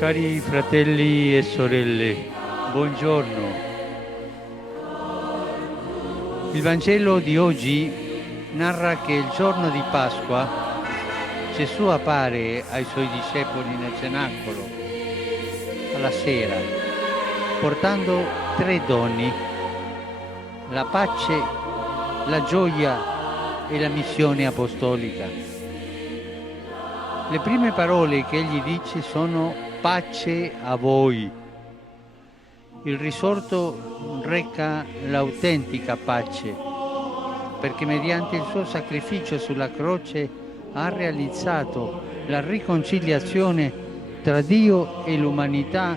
Cari fratelli e sorelle, buongiorno. Il Vangelo di oggi narra che il giorno di Pasqua Gesù appare ai suoi discepoli nel cenacolo alla sera, portando 3 doni: la pace, la gioia e la missione apostolica. Le prime parole che egli dice sono pace a voi. Il risorto reca l'autentica pace, perché mediante il suo sacrificio sulla croce ha realizzato la riconciliazione tra Dio e l'umanità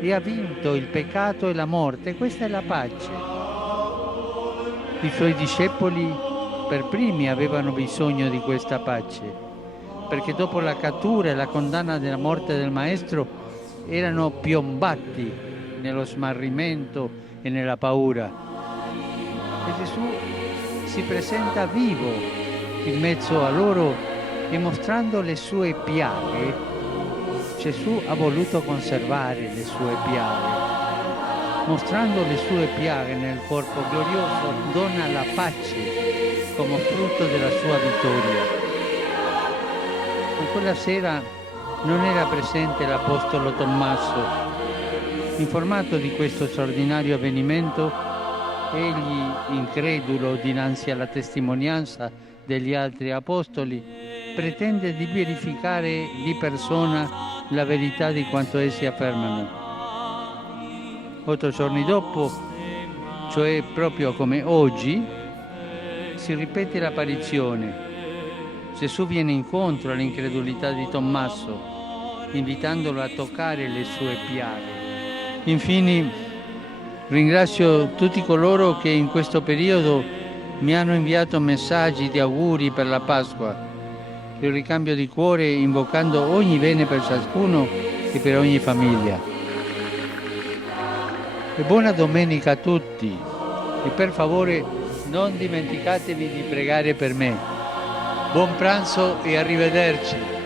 e ha vinto il peccato e la morte. Questa è la pace. I suoi discepoli per primi avevano bisogno di questa pace, perché dopo la cattura e la condanna della morte del Maestro erano piombati nello smarrimento e nella paura. E Gesù si presenta vivo in mezzo a loro e mostrando le sue piaghe, Gesù ha voluto conservare le sue piaghe. Mostrando le sue piaghe nel corpo glorioso, dona la pace come frutto della sua vittoria. Ma quella sera non era presente l'Apostolo Tommaso. Informato di questo straordinario avvenimento, egli, incredulo dinanzi alla testimonianza degli altri apostoli, pretende di verificare di persona la verità di quanto essi affermano. 8 giorni dopo, cioè proprio come oggi, si ripete l'apparizione. Gesù viene incontro all'incredulità di Tommaso, invitandolo a toccare le sue piaghe. Infine, ringrazio tutti coloro che in questo periodo mi hanno inviato messaggi di auguri per la Pasqua. Il ricambio di cuore invocando ogni bene per ciascuno e per ogni famiglia. E buona domenica a tutti e per favore non dimenticatevi di pregare per me. Buon pranzo e arrivederci.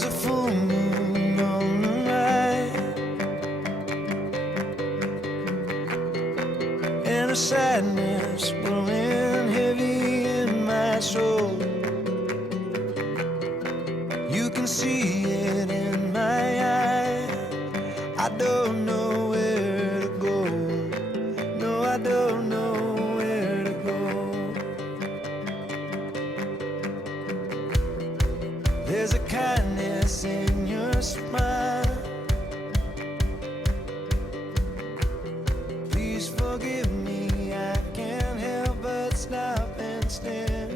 There's a full moon on the right, and a sadness blowing heavy in my soul. You can see it in my eyes. I don't know where to go. No, I don't know where to go. There's a kindness in your smile. Please forgive me, I can't help but stop and stare.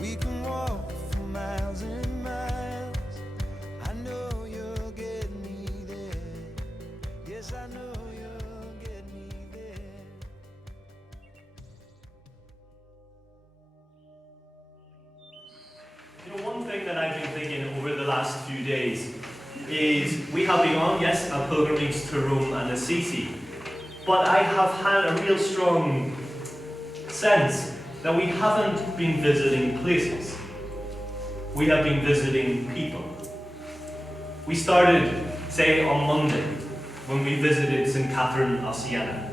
We can walk for miles and miles. I know you'll get me there. Yes, I know you'll get me there. You know, one thing that I've been thinking over the last few days is we have been on, yes, a pilgrimage to Rome and Assisi, but I have had a real strong sense that we haven't been visiting places. We have been visiting people. We started, say, on Monday, when we visited St. Catherine of Siena,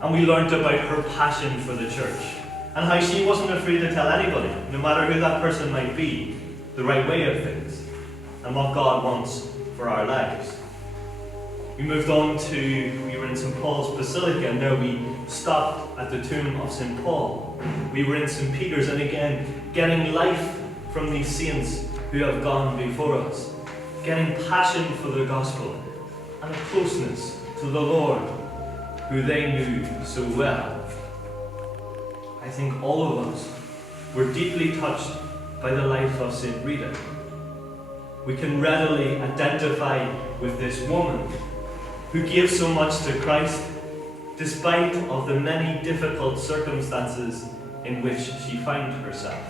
and we learnt about her passion for the church, and how she wasn't afraid to tell anybody, no matter who that person might be, the right way of things, and what God wants for our lives. We moved on we were in St. Paul's Basilica, and there we stopped at the tomb of St. Paul. We were in St. Peter's, and again, getting life from these saints who have gone before us, getting passion for the gospel, and a closeness to the Lord, who they knew so well. I think all of us were deeply touched by the life of St. Rita. We can readily identify with this woman who gave so much to Christ despite of the many difficult circumstances in which she found herself.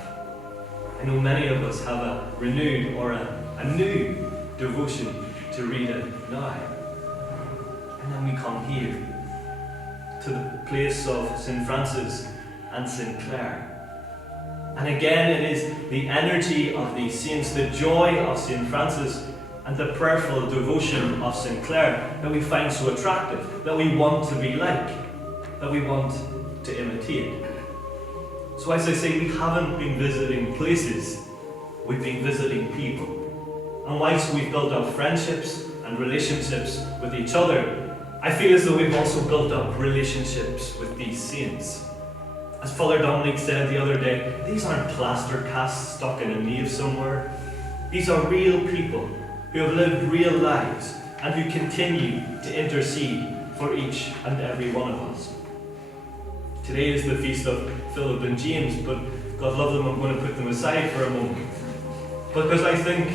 I know many of us have a renewed or a new devotion to Rita now. And then we come here to the place of St. Francis and St. Clare. And again, it is the energy of these saints, the joy of St. Francis, and the prayerful devotion of St. Clare that we find so attractive, that we want to be like, that we want to imitate. So as I say, we haven't been visiting places, we've been visiting people. And whilst we've built up friendships and relationships with each other, I feel as though we've also built up relationships with these saints. As Father Dominic said the other day, these aren't plaster casts stuck in a nave somewhere. These are real people who have lived real lives and who continue to intercede for each and every one of us. Today is the feast of Philip and James, but God love them, I'm going to put them aside for a moment. Because I think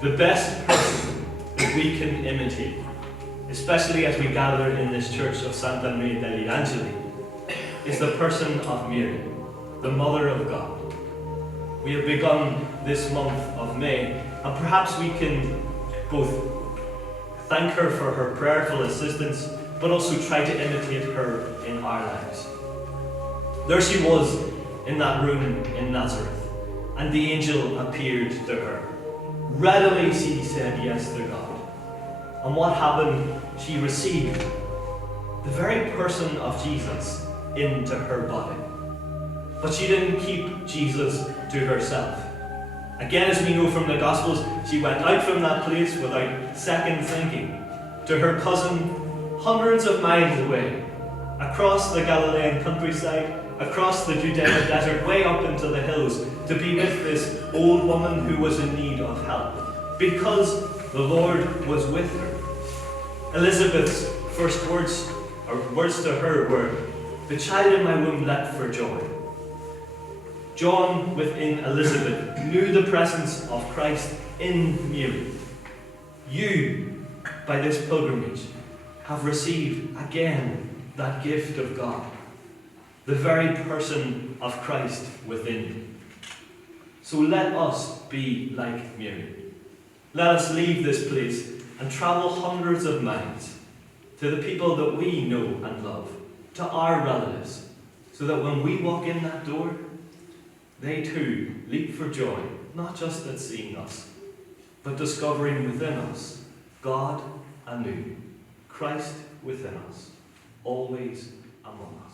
the best person that we can imitate, especially as we gather in this church of Santa Maria degli Angeli, is the person of Mary, the Mother of God. We have begun this month of May, and perhaps we can both thank her for her prayerful assistance, but also try to imitate her in our lives. There she was in that room in Nazareth, and the angel appeared to her. Readily she said yes to God. And what happened? She received the very person of Jesus into her body. But she didn't keep Jesus to herself. Again, as we know from the Gospels, she went out from that place without second thinking to her cousin hundreds of miles away, across the Galilean countryside, across the Judean desert, way up into the hills, to be with this old woman who was in need of help, because the Lord was with her. Elizabeth's first words to her were, "The child in my womb leapt for joy." John, within Elizabeth, knew the presence of Christ in Mary. You, by this pilgrimage, have received again that gift of God, the very person of Christ within you. So let us be like Mary. Let us leave this place and travel hundreds of miles to the people that we know and love, to our relatives, so that when we walk in that door, They too leap for joy, not just at seeing us, but discovering within us God anew, Christ within us, always among us.